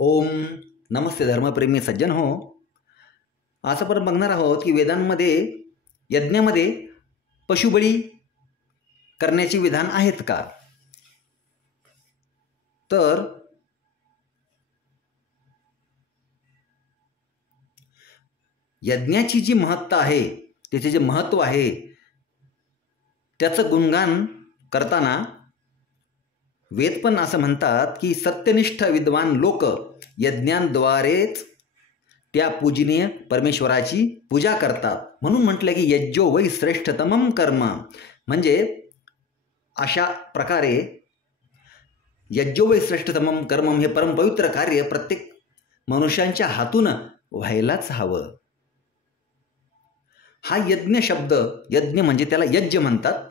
ओम नमस्ते धर्मप्रेमी सज्जन हो. आज आपण बघणार आहोत की वेदांमध्ये यज्ञामध्ये पशुबळी करण्याचे विधान आहेत का. तर यज्ञाची जी महत्ता आहे, त्याचे जे महत्त्व आहे, त्याचं गुणगान करताना वेद पण असं म्हणतात की सत्यनिष्ठ विद्वान लोक यज्ञांद्वारेच त्या पूजनीय परमेश्वराची पूजा करतात. म्हणून म्हटलं की यज्ञो वै श्रेष्ठतमं कर्म. म्हणजे अशा प्रकारे यज्ञो वै श्रेष्ठतमं कर्म हे परमपवित्र कार्य प्रत्येक मनुष्यांच्या हातून व्हायलाच हवं. हा यज्ञ शब्द, यज्ञ म्हणजे त्याला यज्ञ म्हणतात.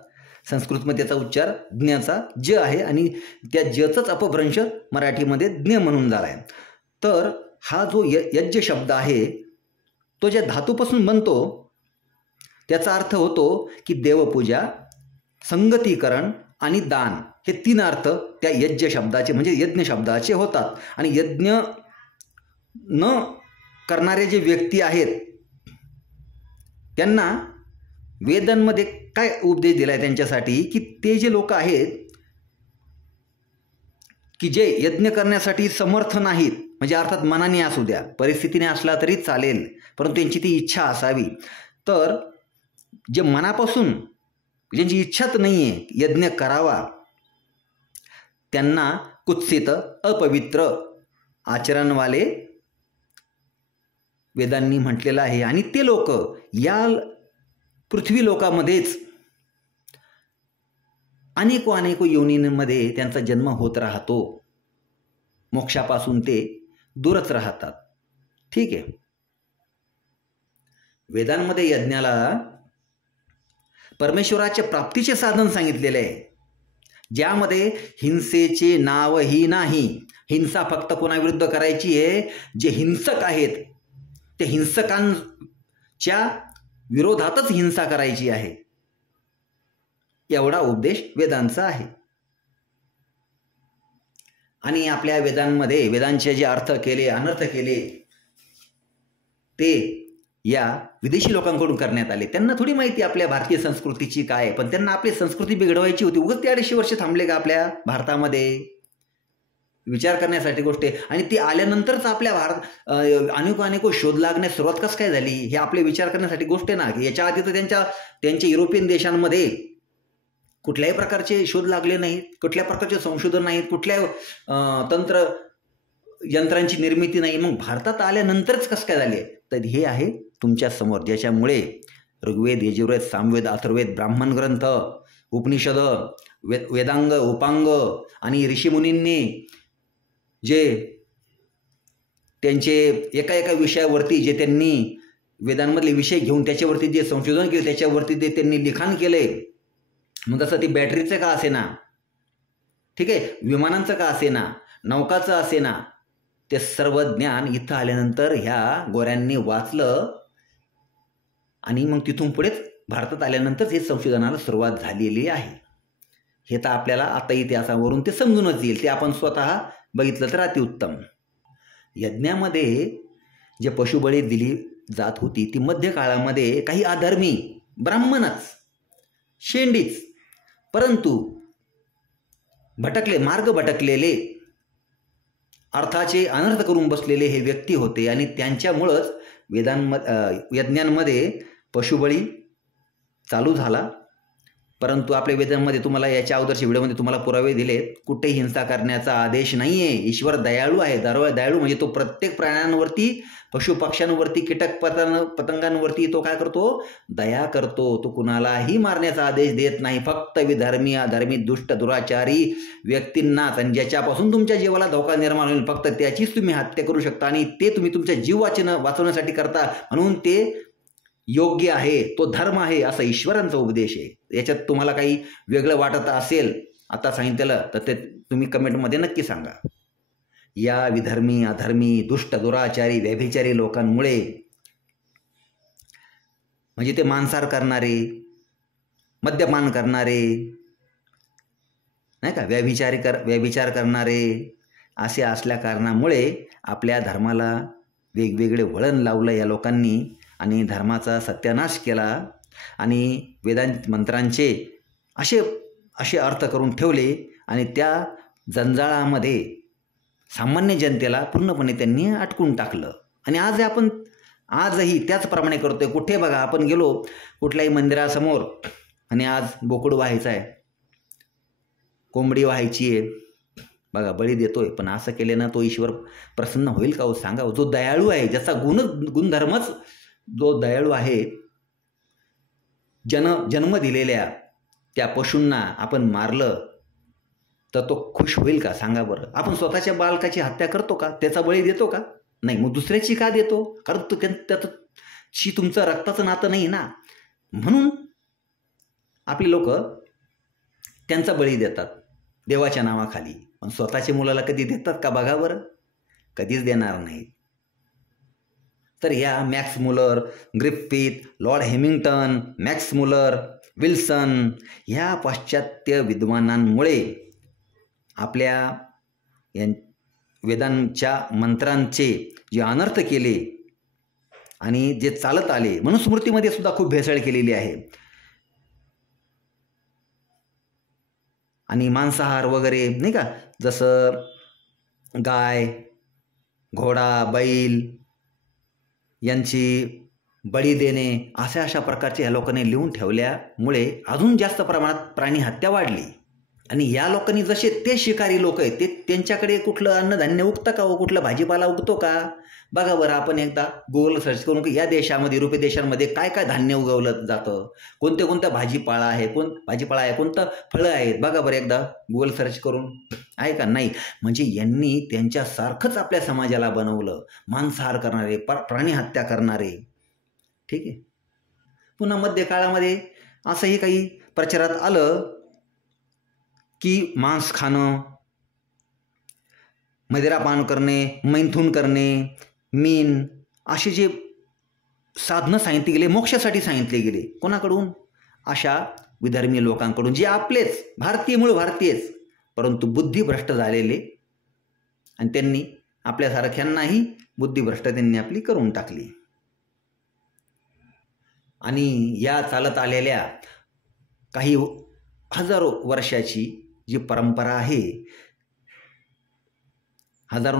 संस्कृतमध्ये त्याचा उच्चार ज्ञाचा ज आहे आणि त्या जचाच अपभ्रंश मराठीमध्ये ज्ञ म्हणून झाला आहे. तर हा जो यज्ञ शब्द आहे तो ज्या धातूपासून बनतो त्याचा अर्थ होतो की देवपूजा, संगतीकरण आणि दान हे तीन अर्थ त्या यज्ञ शब्दाचे म्हणजे यज्ञ शब्दाचे होतात. आणि यज्ञ न करणारे जे व्यक्ती आहेत त्यांना वेदांमध्ये काय उपदेश दिलाय त्यांच्यासाठी की ते जे लोक आहेत की जे यज्ञ करण्यासाठी समर्थ नाहीत, म्हणजे अर्थात मनाने असू द्या, परिस्थितीने असला तरी चालेल, परंतु त्यांची ती इच्छा असावी. तर जे मनापासून ज्यांची इच्छाच नाही आहे यज्ञ करावा त्यांना कुत्सित, अपवित्र आचरणवाले वेदांनी म्हटलेलं आहे. आणि ते लोक या पृथ्वी लोकामध्येच अनेको योनींमध्ये त्यांचा जन्म होत राहतो. मोक्षापासून ते दूरच राहतात. ठीक आहे. वेदांमध्ये यज्ञाला परमेश्वराच्या प्राप्तीचे साधन सांगितलेले आहे, ज्यामध्ये हिंसेचे नावही नाही. हिंसा फक्त कोणाविरुद्ध करायची आहे, जे हिंसक आहेत ते हिंसकांच्या विरोधातच हिंसा करायची आहे. एवढा उपदेश वेदांचा आहे. आणि आपल्या वेदांमध्ये वेदांचे जे अर्थ केले, अनर्थ केले ते या विदेशी लोकांकडून करण्यात आले. त्यांना थोडी माहिती आपल्या भारतीय संस्कृतीची काय, पण त्यांना आपली संस्कृती बिघडवायची होती. उगाच ते 250 वर्ष थांबले का आपल्या भारतामध्ये? विचार करण्यासाठी गोष्ट आहे. आणि ती आल्यानंतरच आपल्या अनेक शोध लागण्यास सुरुवात कसं काय झाली हे आपले विचार करण्यासाठी गोष्ट आहे ना. याच्या आधी तर त्यांच्या युरोपियन देशांमध्ये कुठल्याही प्रकारचे शोध लागले नाहीत, कुठल्या प्रकारचे संशोधन नाहीत, कुठल्या तंत्र यंत्रांची निर्मिती नाही. मग भारतात आल्यानंतरच कसं काय झाले? तर हे आहे तुमच्या समोर, ज्याच्यामुळे ऋग्वेद, यजुर्वेद, सामवेद, अथर्ववेद, ब्राह्मण ग्रंथ, उपनिषद, वेदांग, उपांग आणि ऋषीमुनींनी जे त्यांचे एका विषयावरती जे त्यांनी वेदांमधले विषय घेऊन त्याच्यावरती जे संशोधन केले, त्याच्यावरती ते त्यांनी लिखाण केले. मग तसं ती बॅटरीचं का असेना, ठीक आहे, विमानांचं का असेना, नौकाचं असेना, ते सर्व ज्ञान इथं आल्यानंतर ह्या गोऱ्यांनी वाचलं आणि मग तिथून पुढेच भारतात आल्यानंतर हे संशोधनाला सुरुवात झालेली आहे. हे तर आपल्याला आता इतिहासावरून ते समजूनच येईल. ते आपण स्वतः बघितलं तर अतिउत्तम. यज्ञामध्ये जे पशुबळी दिली जात होती ती मध्य काळामध्ये काही अधर्मी, ब्राह्मणच, शेंडीच, परंतु मार्ग भटकलेले, अर्थाचे अनर्थ करून बसलेले हे व्यक्ती होते. आणि त्यांच्यामुळंच यज्ञांमध्ये पशुबळी चालू झाला. परंतु आपल्या वेदांमध्ये तुम्हाला याच्या अगोदरच्या व्हिडिओमध्ये तुम्हाला पुरावे दिले, कुठेही हिंसा करण्याचा आदेश नाही आहे. ईश्वर दयाळू आहे. दयाळू म्हणजे तो प्रत्येक प्राण्यांवरती, पशुपक्ष्यांवरती, कीटक पतंगांवरती तो काय करतो? दया करतो. तो कुणालाही मारण्याचा आदेश देत नाही. फक्त विधर्मी, अधर्मी, दुष्ट, दुराचारी व्यक्तींनाच, आणि ज्याच्यापासून तुमच्या जीवाला धोका निर्माण होईल फक्त त्याचीच तुम्ही हत्या करू शकता. आणि ते तुम्ही तुमच्या जीव वाचवण्यासाठी करता, म्हणून ते योग्य आहे, तो धर्म आहे, असा ईश्वरांचा उपदेश आहे. याच्यात तुम्हाला काही वेगळं वाटत असेल आता सांगितलं तर ते तुम्ही कमेंटमध्ये नक्की सांगा. या विधर्मी, अधर्मी, दुष्ट, दुराचारी, व्यभिचारी लोकांमुळे, म्हणजे ते मांसाहार करणारे, मद्यपान करणारे, नाही का, व्यभिचार करणारे, असे असल्या कारणामुळे आपल्या धर्माला वेगवेगळे वळण लावलं या लोकांनी आणि धर्माचा सत्यानाश केला आणि वेदांत मंत्रांचे असे असे अर्थ करून ठेवले आणि त्या जंजाळामध्ये सामान्य जनतेला पूर्णपणे त्यांनी अटकून टाकलं. आणि आजही त्याचप्रमाणे करतोय. कुठे बघा, आपण गेलो कुठल्याही मंदिरासमोर आणि आज बोकड व्हायचा आहे, कोंबडी व्हायची आहे, बघा बळी देतोय. पण असं केल्यानं तो ईश्वर प्रसन्न होईल का हो? सांगा. जो दयाळू आहे, ज्याचा गुणधर्मच जो दयाळू आहे, जन्म दिलेल्या त्या पशूंना आपण मारलं तर तो खुश होईल का? सांगा बरं. आपण स्वतःच्या बालकाची हत्या करतो का? त्याचा बळी देतो का? नाही. मग दुसऱ्याची का देतो? कारण त्याची तुमचं रक्ताचं नातं नाही ना. म्हणून आपली लोक त्यांचा बळी देतात देवाच्या नावाखाली. पण स्वतःच्या मुलाला कधी देतात का? बघा बरं. कधीच देणार नाहीत. तर या Max Muller, Griffith, Lord Hemington, Max Muller, Wilson ह्या पाश्चात्य विद्वानांमुळे आपल्या वेदांच्या मंत्रांचे जे अनर्थ केले आणि जे चालत आले, मनुस्मृतीमध्ये सुद्धा खूप भेसळ केलेली आहे. आणि मांसाहार वगैरे नाही का, जसं गाय, घोडा, बैल यांची बळी देणे, अशा प्रकारचे ह्या लोकांनी लिहून ठेवल्यामुळे अजून जास्त प्रमाणात प्राणी हत्या वाढली. आणि या लोकांनी जसे ते शिकारी लोक आहेत, ते त्यांच्याकडे कुठलं अन्नधान्य उगतं का हो? कुठला भाजीपाला उगतो का? बघा बरं. आपण एकदा गुगल सर्च करून की या देशामध्ये, युरोपीय देशांमध्ये काय काय धान्य उगवलं जातं, कोणत्या भाजीपाला आहे, कोणतं फळं आहेत, बघा बरं एकदा गुगल सर्च करून. आहे का? नाही. म्हणजे यांनी त्यांच्यासारखंच आपल्या समाजाला बनवलं, मांसाहार करणारे, प्राणी हत्या करणारे. ठीक आहे. पुन्हा मध्यकाळामध्ये असंही काही प्रचारात आलं की मांस खाणं, मदिरापान करणे, मैथून करणे, मीन असे जे साधनं सांगितली गेले, मोक्षासाठी सांगितले गेले. कोणाकडून? अशा विधर्मी लोकांकडून, जे आपलेच मूळ भारतीयच, परंतु बुद्धिभ्रष्ट झालेले. आणि त्यांनी आपल्यासारख्यांनाही बुद्धिभ्रष्ट त्यांनी आपली करून टाकली. आणि या चालत आलेल्या काही हजारो वर्षाची जी परंपरा आहे, हजारो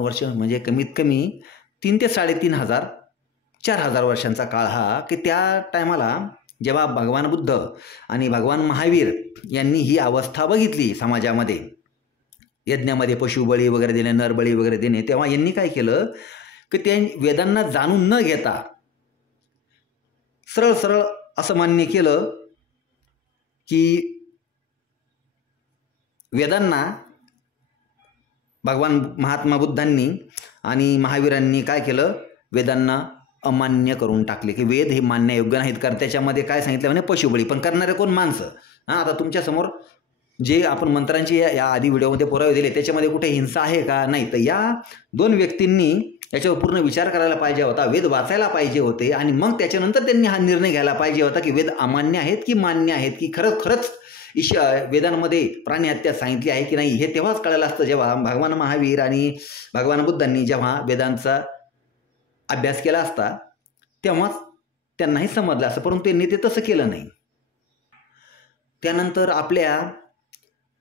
वर्ष म्हणजे कमीत कमी 3 ते 3,500 4,000 वर्षांचा काळ हा, की त्या टायमाला जेव्हा भगवान बुद्ध आणि भगवान महावीर यांनी ही अवस्था बघितली समाजामध्ये, यज्ञामध्ये पशुबळी वगैरे देणे, नरबळी वगैरे देणे, तेव्हा यांनी काय केलं की ते वेदांना जाणून न घेता सरळ असं मान्य केलं की वेदांना भगवान महात्मा बुद्धांनी आणि महावीरांनी काय केलं, वेदांना अमान्य करून टाकले की वेद हे मान्य योग्य नाहीत. कारण त्याच्यामध्ये काय सांगितलं म्हणे, पशुबळी. पण करणारे कोण? माणसं. आता तुमच्यासमोर जे आपण मंत्रांचे या आधी व्हिडिओमध्ये पुरावे दिले, त्याच्यामध्ये कुठे हिंसा आहे का? नाही. तर या 2 व्यक्तींनी याच्यावर पूर्ण विचार करायला पाहिजे होता, वेद वाचायला पाहिजे होते आणि मग त्याच्यानंतर त्यांनी हा निर्णय घ्यायला पाहिजे होता की वेद अमान्य आहेत की मान्य आहेत, की खरंच वेदांमध्ये प्राणी हत्या सांगितली आहे की नाही. हे तेव्हाच कळालं असतं जेव्हा भगवान महावीर आणि भगवान बुद्धांनी जेव्हा वेदांचा अभ्यास केला असता, तेव्हाच त्यांनाही समजलं असतं. परंतु त्यांनी ते तसं केलं नाही. त्यानंतर आपल्या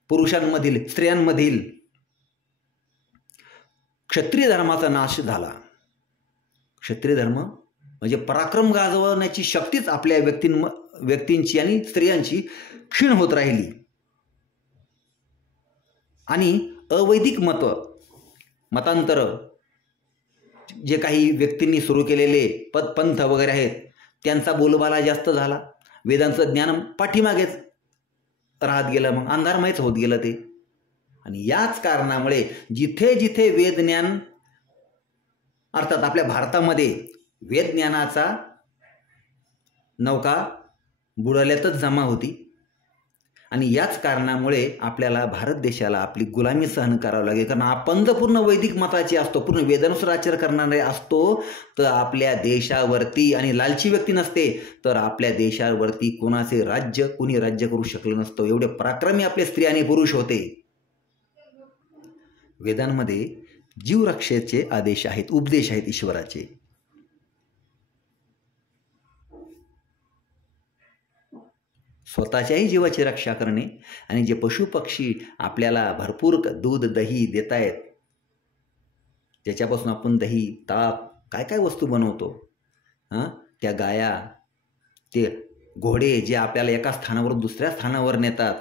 पुरुषांमधील, स्त्रियांमधील क्षत्रिय धर्माचा नाश झाला. क्षत्रिय धर्म म्हणजे पराक्रम गाजवण्याची शक्तीच आपल्या व्यक्तींची आणि स्त्रियांची क्षीण होत राहिली. आणि अवैदिक मतांतर जे काही व्यक्तींनी सुरू केलेले पंथ वगैरे आहेत, त्यांचा बोलबाला जास्त झाला. वेदांचं ज्ञान पाठीमागेच राहत गेलं, मग अंधारमयच होत गेलं ते. आणि याच कारणामुळे जिथे जिथे वेद ज्ञान, अर्थात आपल्या भारतामध्ये वेद ज्ञानाचा नौका बुडाल्यातच जमा होती. आणि याच कारणामुळे आपल्याला भारत देशाला आपली गुलामी सहन करावं लागेल. कारण आपण जर पूर्ण वैदिक मताचे असतो, पूर्ण वेदानुसार आचरण करणारे असतो, तर आपल्या देशावरती, आणि लालची व्यक्ती नसते तर आपल्या देशावरती कुणी राज्य करू शकलं नसतं. एवढे पराक्रमी आपले स्त्री आणि पुरुष होते. वेदांमध्ये जीवरक्षेचे आदेश आहेत, उपदेश आहेत ईश्वराचे. स्वतःच्याही जीवाची रक्षा करणे आणि जे पशुपक्षी आपल्याला भरपूर दूध दही देत आहेत, ज्याच्यापासून आपण दही ताक काय काय वस्तू बनवतो, त्या गाया, ते घोडे जे आपल्याला एका स्थानावरून दुसऱ्या स्थानावर नेतात,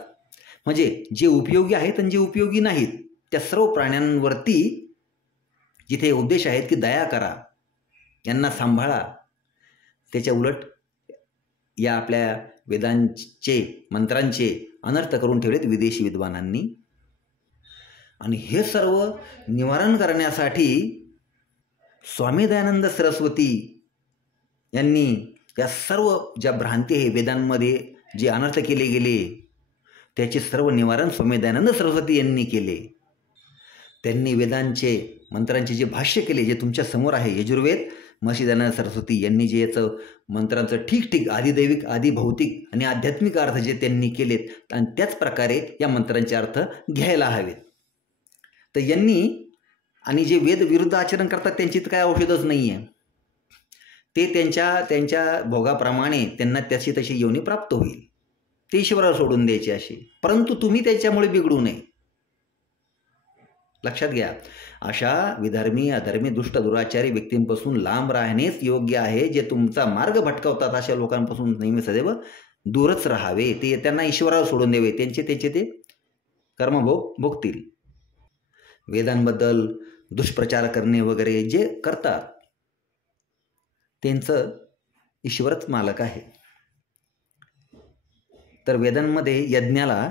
म्हणजे जे उपयोगी आहेत आणि जे उपयोगी नाहीत त्या सर्व प्राण्यांवरती जिथे उपदेश आहेत की दया करा, यांना सांभाळा, त्याच्या उलट या आपल्या वेदांचे मंत्रांचे अनर्थ करून ठेवलेत विदेशी विद्वानांनी. आणि हे सर्व निवारण करण्यासाठी स्वामी दयानंद सरस्वती यांनी या सर्व ज्या भ्रांती आहे वेदांमध्ये जे अनर्थ केले गेले त्याचे सर्व निवारण स्वामी दयानंद सरस्वती यांनी केले. त्यांनी वेदांचे मंत्रांचे जे भाष्य केले, जे तुमच्या समोर आहे यजुर्वेद, महर्षी दयानंद सरस्वती यांनी जे याचं मंत्रांचं ठीक आदिदैविक आदिभौतिक आणि आध्यात्मिक अर्थ जे त्यांनी केलेत आणि त्याच प्रकारे या मंत्रांचे अर्थ घ्यायला हवेत. तर यांनी आणि जे वेद विरुद्ध आचरण करतात त्यांची तर काय औषधच नाही आहे, ते त्यांच्या भोगाप्रमाणे त्यांना त्याची तशी योनी प्राप्त होईल, ते ईश्वराला सोडून द्यायचे असे. परंतु तुम्ही त्याच्यामुळे बिघडू नये, लक्षात घ्या. अशा विधर्मी अधर्मी दुष्ट दुराचारी व्यक्तींपासून लांब राहणेच योग्य आहे. जे तुमचा मार्ग भटकवतात अशा लोकांपासून नेहमी सदैव दूरच राहावे. ते त्यांना ईश्वराला सोडून द्यावे, त्यांचे ते कर्मभोग भोगतील. वेदांबद्दल दुष्प्रचार करणे वगैरे जे करतात त्यांचं ईश्वरच मालक आहे. तर वेदांमध्ये यज्ञाला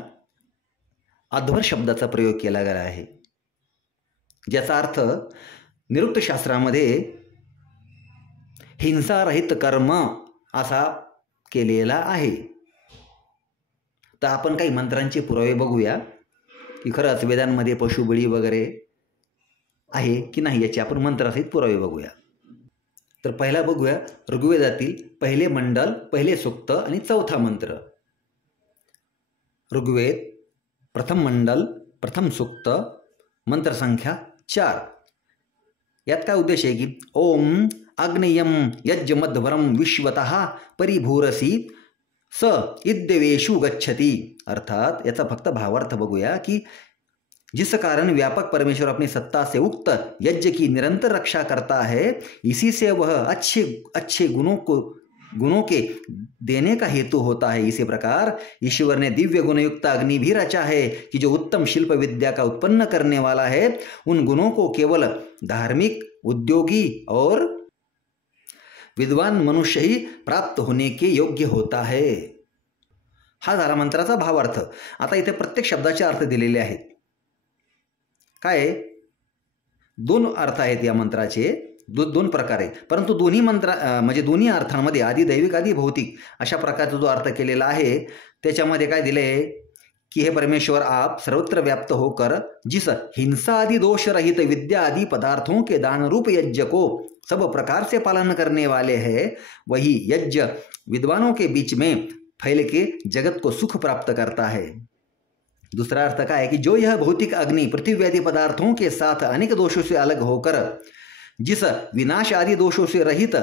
अध्वर शब्दाचा प्रयोग केला गेला आहे, ज्याचा अर्थ निरुक्त शास्त्रामध्ये हिंसारहित कर्म असा केलेला आहे. तर आपण काही मंत्रांचे पुरावे बघूया की खरंच वेदांमध्ये पशुबळी वगैरे आहे की नाही, याचे आपण मंत्रासहित पुरावे बघूया. तर पहिला बघूया ऋग्वेदातील पहिले मंडल, पहिले सूक्त आणि चौथा मंत्र. ऋग्वेद प्रथम मंडल प्रथम सूक्त मंत्रसंख्या 4. यात काय उद्देश आहे की ओम आग्नेयम यज्ञमध्वरम विश्वतः परिभूरसी स इद्देवेशु गच्छति. अर्थात याचा फक्त भावार्थ बघूया की जिस कारण व्यापक परमेश्वर अपनी सत्ता से उक्त यज्ञ की निरंतर रक्षा करता है, इसी से वह अच्छे गुणों के देने का हेतु होता है. इसी प्रकार ईश्वर ने दिव्य गुणयुक्त अग्नि भी रचा है कि जो उत्तम शिल्प विद्या का उत्पन्न करने वाला है. उन गुणों को केवल धार्मिक, उद्योगी और विद्वान मनुष्य ही प्राप्त होने के योग्य होता है. हा झाला मंत्राचा भावार्थ. आता इथे प्रत्येक शब्दाचे अर्थ दिलेले आहेत. काय 2 अर्थ आहेत या मंत्राचे, 2 प्रकार आहेत, परंतु दोन्ही म्हणजे दोन्ही अर्थांमध्ये आदि दैविक आदि भौतिक अशा प्रकारचा जो अर्थ केलेला आहे त्याच्यामध्ये काय दिले कि हे परमेश्वर आप सर्वत्र व्याप्त होकर जिस हिंसा आदि दोष रहित विद्या आदि पदार्थों के दान रूप यज्ञ को सब प्रकार से पालन करने वाले हैं, वही यज्ञ विद्वानों के बीच में फैल के जगत को सुख प्राप्त करता है. दूसरा अर्थ का है कि जो यह भौतिक अग्नि पृथ्वी आदि पदार्थों के साथ अनेक दोषों से अलग होकर जिस विनाश आदि दोषों से रहित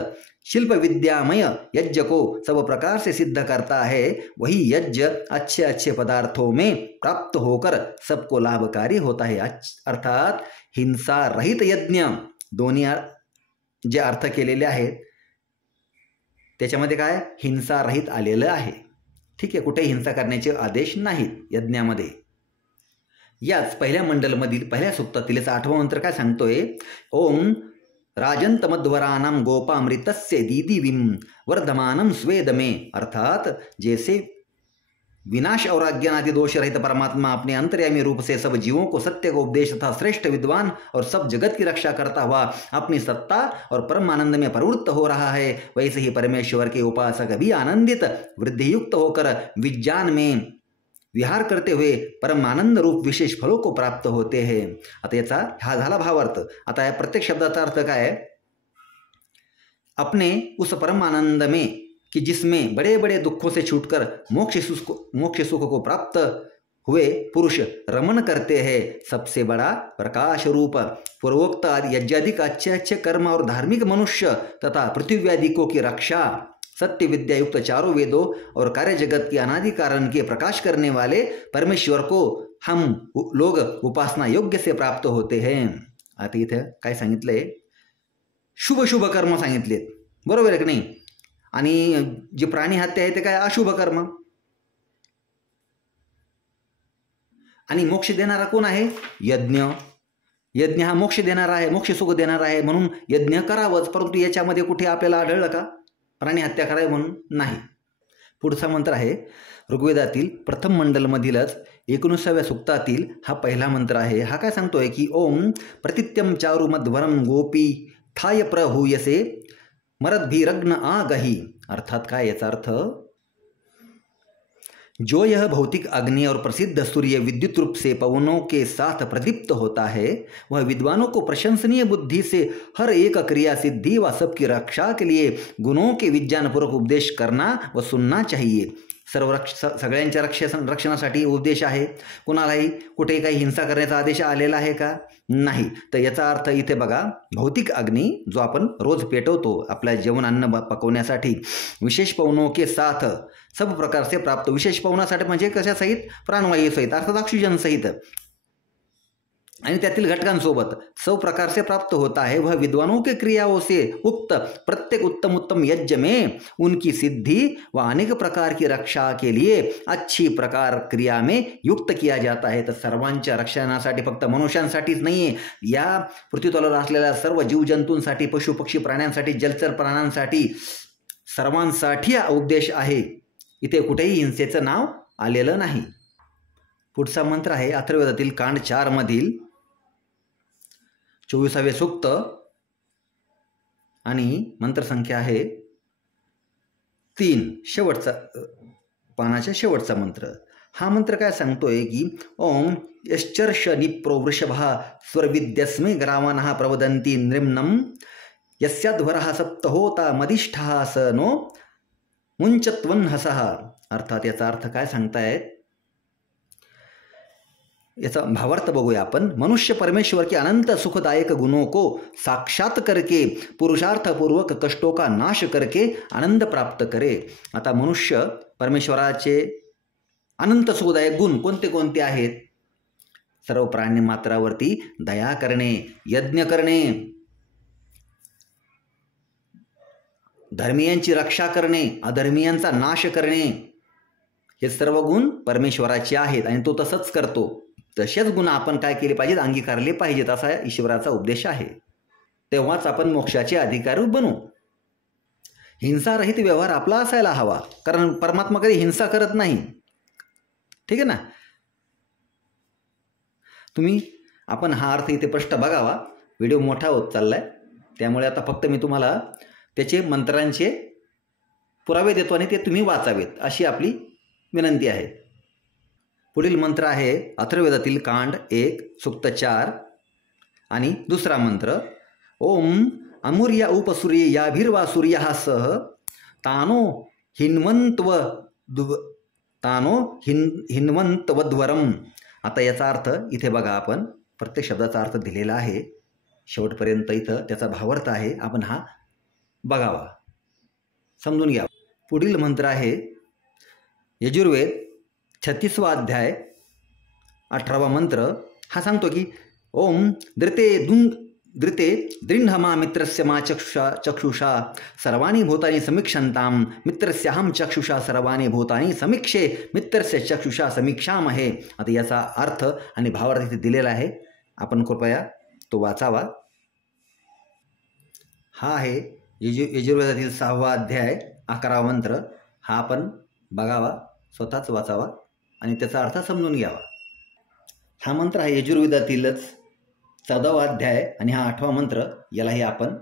शिल्प विद्यामय यज्ञ को सब प्रकार से सिद्ध करता है, वही यज्ञ अच्छे अच्छे पदार्थों में प्राप्त होकर सबको लाभकारी होता है. अर्थात हिंसा रहित यज्ञ दोन्ही जे अर्थ केलेले आहेत त्याच्यामध्ये काय हिंसा रहित आलेलं आहे. ठीक आहे, कुठे हिंसा करण्याचे आदेश नाहीत यज्ञामध्ये. याच पहिल्या मंडलमधील पहिल्या सूक्तातील 8वां मंत्र काय सांगतोय, ओम राजंतमध्वरानाम गोपामृतस्य दीदिविम वर्धमानम स्वेदमे. अर्थात जैसे विनाश और अज्ञान आदि दोष रहित परमात्मा अपने अंतर्यामी रूप से सब जीवों को सत्य को उपदेश तथा श्रेष्ठ विद्वान और सब जगत की रक्षा करता हुआ अपनी सत्ता और परम आनंद में प्रवृत्त हो रहा है, वैसे ही परमेश्वर के उपासक भी आनंदित वृद्धि युक्त होकर विज्ञान में विहार करते हुए परमानंद रूप विशेष फलों को प्राप्त होते हैं. आता याचा हा झाला भावार्थ. आता या प्रत्येक शब्दाचा अर्थ काय आहे, अपने उस परमानंद में कि जिसमें बड़े बड़े दुखों से छूटकर मोक्ष सुख को प्राप्त हुए पुरुष रमन करते हैं सबसे बड़ा प्रकाश रूप पूर्वोक्त यज्ञाधिक अच्छे अच्छे कर्म और धार्मिक मनुष्य तथा पृथ्व्यादिकों की रक्षा सत्य विद्या युक्त चारों वेदों और कार्य जगत के अनादि कारण के प्रकाश करने वाले परमेश्वर को हम लोग उपासना योग्य से प्राप्त होते हैं. आता इथे काय सांगितलंय, शुभ शुभ कर्म सांगितलेत, बरोबर आहे की नाही. आणि जे प्राणी हत्या आहे ते काय अशुभ कर्म. आणि मोक्ष देणारा कोण आहे, यज्ञ. यज्ञ हा मोक्ष देणारा आहे, मोक्ष सुख देणारा आहे, म्हणून यज्ञ करावंच. परंतु याच्यामध्ये कुठे आपल्याला आढळलं का प्राणी हत्या करावी म्हणून, नाही. पुढचा मंत्र आहे ऋग्वेदातील प्रथम मंडलमधीलच 19व्या सूक्तातील हा पहिला मंत्र आहे. हा काय सांगतोय की ओम प्रतित्यम चारु मध्वरम गोपी थाय प्रहूयसे मरद्भिरग्न आगही. अर्थात काय, याचा अर्थ जो यह भौतिक अग्नि और प्रसिद्ध सूर्य विद्युत रूप से पवनों के साथ प्रदीप्त होता है, वह विद्वानों को प्रशंसनीय बुद्धि से हर एक क्रिया सिद्धि व सबकी रक्षा के लिए गुणों के विज्ञानपूर्वक उपदेश करना व सुनना चाहिए. सगळ्यांच्या रक्षणासाठी उपदेश आहे. कुणालाही कुठे काही हिंसा करण्याचा आदेश आलेला आहे का, नाही. तर याचा अर्थ इथे बघा, भौतिक अग्नी जो आपण रोज पेटवतो आपल्या जेवण अन्न पकवण्यासाठी, विशेष पवनों के साथ सब प्रकार से प्राप्त. विशेष पवनासाठी म्हणजे कशासहित, प्राणवायू सहित अर्थात ऑक्सिजन सहित आणि त्यातील घटकांसोबत सब प्रकार से प्राप्त होता है. वह विद्वानों के क्रियाओं से उक्त प्रत्येक उत्तम उत्तम यज्ञ में उनकी सिद्धि व अनेक प्रकार की रक्षा के लिए अच्छी प्रकार क्रिया में युक्त किया जाता है. तर सर्वांच्या रक्षणासाठी फक्त मनुष्यांसाठीच नाहीये, या पृथ्वीतलावर असलेल्या सर्व जीवजंतूंसाठी, पशु पक्षी प्राण्यांसाठी, जलचर प्राण्यांसाठी, सर्वांसाठी हा उपदेश आहे. इथे कुठेही हिंसेचं नाव आलेलं नाही. पुढचा मंत्र आहे अथर्ववेदातील कांड 4 मधील 24वे सूक्त आणि मंत्र संख्या आहे 3, शेवटचा पानाच्या शेवटचा मंत्र. हा मंत्र काय सांगतोय की ओम यश्चर्ष निप्रो वृषभः स्वरविद्यस्मे ग्रावानः प्रवदन्ति नृम्नम यस्याध्वरः सप्तहोता मदिष्ठः स नो मुंचत्वन्हसः. अर्थात याचा अर्थ काय सांगतायत, याचा भावार्थ बघूया आपण. मनुष्य परमेश्वर के अनंत सुखदायक गुणों को साक्षात करके पुरुषार्थ पूर्वक कष्टों का नाश करके आनंद प्राप्त करे. आता मनुष्य परमेश्वराचे अनंत सुखदायक गुण कोणते कोणते आहेत, सर्व प्राणी मात्रावरती दया करणे, यज्ञ करणे, धर्मीयांची रक्षा करणे, अधर्मीयांचा नाश करणे, हे सर्व गुण परमेश्वराचे आहेत आणि तो तसंच करतो. तसेच गुण आपण काय केले पाहिजेत, अंगीकारले पाहिजेत, असा ईश्वराचा उपदेश आहे. तेव्हाच आपण मोक्षाचे अधिकारी बनू. हिंसारहित व्यवहार आपला असायला हवा, कारण परमात्मा कधी हिंसा करत नाही. ठीक आहे ना. आपण हा अर्थ इथे स्पष्ट बघावा. व्हिडिओ मोठा होत चाललाय, त्यामुळे आता फक्त मी तुम्हाला त्याचे मंत्रांचे पुरावे देतो आणि ते तुम्ही वाचावेत अशी आपली विनंती आहे. पुढील मंत्र आहे अथर्ववेदातील कांड 1 सूक्त 4 आणि दुसरा मंत्र. ओम अमुर्या उपसूर्य याभिर्वा सूर्यः सह तानो हिन्वंतवद्वरम. आता याचा अर्थ इथे बघा, आपण प्रत्येक शब्दाचा अर्थ दिलेला आहे. शेवटपर्यंत इथं त्याचा भावार्थ आहे, आपण हा बघावा, समजून घ्या. पुढील मंत्र आहे यजुर्वेद 36वा अध्याय 18वा मंत्र. हा सांगतो की ओम धृते दृह्मा मित्रस्य मा चक्षुषा सर्वाणी भूतानि समीक्षन्ताम मित्रस्याहम चक्षुषा सर्वाणी भूतानि समीक्षे मित्रस्य चक्षुषा समीक्षामहे. आता याचा अर्थ आणि भावार्थ इथे दिलेला आहे, आपण कृपया तो वाचावा. हा आहे यजुर्वेदातील 6वा अध्याय 11वा मंत्र. हा आपण बघावा, स्वतःच वाचावा आणि त्याचा अर्थ समजून घ्यावा. हा मंत्र आहे यजुर्वेदातीलच 14वा अध्याय आणि हा 8वा मंत्र. यालाही आपण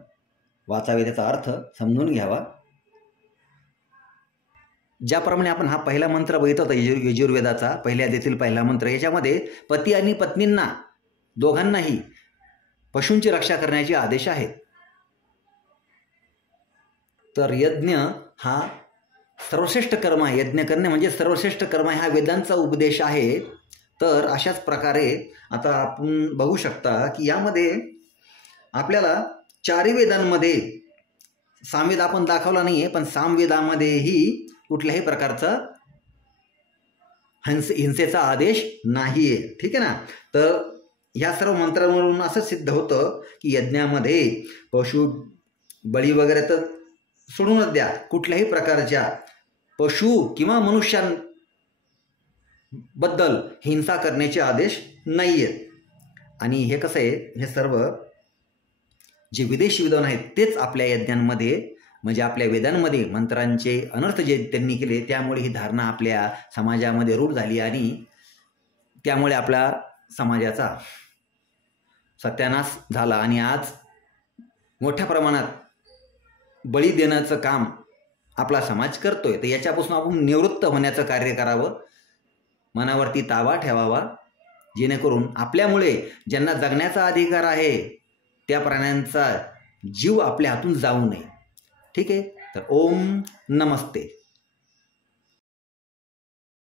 वाचावे, त्याचा अर्थ समजून घ्यावा. ज्याप्रमाणे आपण हा पहिला मंत्र बघितला होता यजुर्वेदाचा, पहिल्या अध्यायातील पहिला मंत्र, याच्यामध्ये पती आणि पत्नींना दोघांनाही पशूंची रक्षा करण्याचे आदेश आहेत. तर यज्ञ हा सर्वश्रेष्ठ कर्म आहे. यज्ञ करणे म्हणजे सर्वश्रेष्ठ कर्म आहे, हा वेदांचा उपदेश आहे. तर अशाच प्रकारे आता आपण बघू शकता की यामध्ये आपल्याला चारही वेदांमध्ये सामवेद आपण दाखवला नाही आहे, पण सामवेदामध्येही कुठल्याही प्रकारचा हिंसेचा आदेश नाही आहे. ठीक आहे ना. तर ह्या सर्व मंत्रांवरून असं सिद्ध होतं की यज्ञामध्ये पशु बळी वगैरे तर सोडूनच द्या, कुठल्याही प्रकारच्या पशु किंवा मनुष्यांबद्दल हिंसा करण्याचे आदेश नाही आहेत. आणि हे कसं आहे, हे सर्व जे विदेशी विद्वान आहेत तेच आपल्या यज्ञांमध्ये म्हणजे आपल्या वेदांमध्ये मंत्रांचे अनर्थ जे त्यांनी केले, त्यामुळे ही धारणा आपल्या समाजामध्ये रूढ झाली आणि त्यामुळे आपल्या समाजाचा सत्यानाश झाला. आणि आज मोठ्या प्रमाणात बळी देण्याचं काम आपला समाज करतोय. तर याच्यापासून आपण निवृत्त होण्याचं कार्य करावं, मनावरती ताबा ठेवावा, जेणेकरून आपल्यामुळे ज्यांना जगण्याचा अधिकार आहे त्या प्राण्यांचा जीव आपल्या हातून जाऊ नये. ठीक आहे. तर ओम नमस्ते.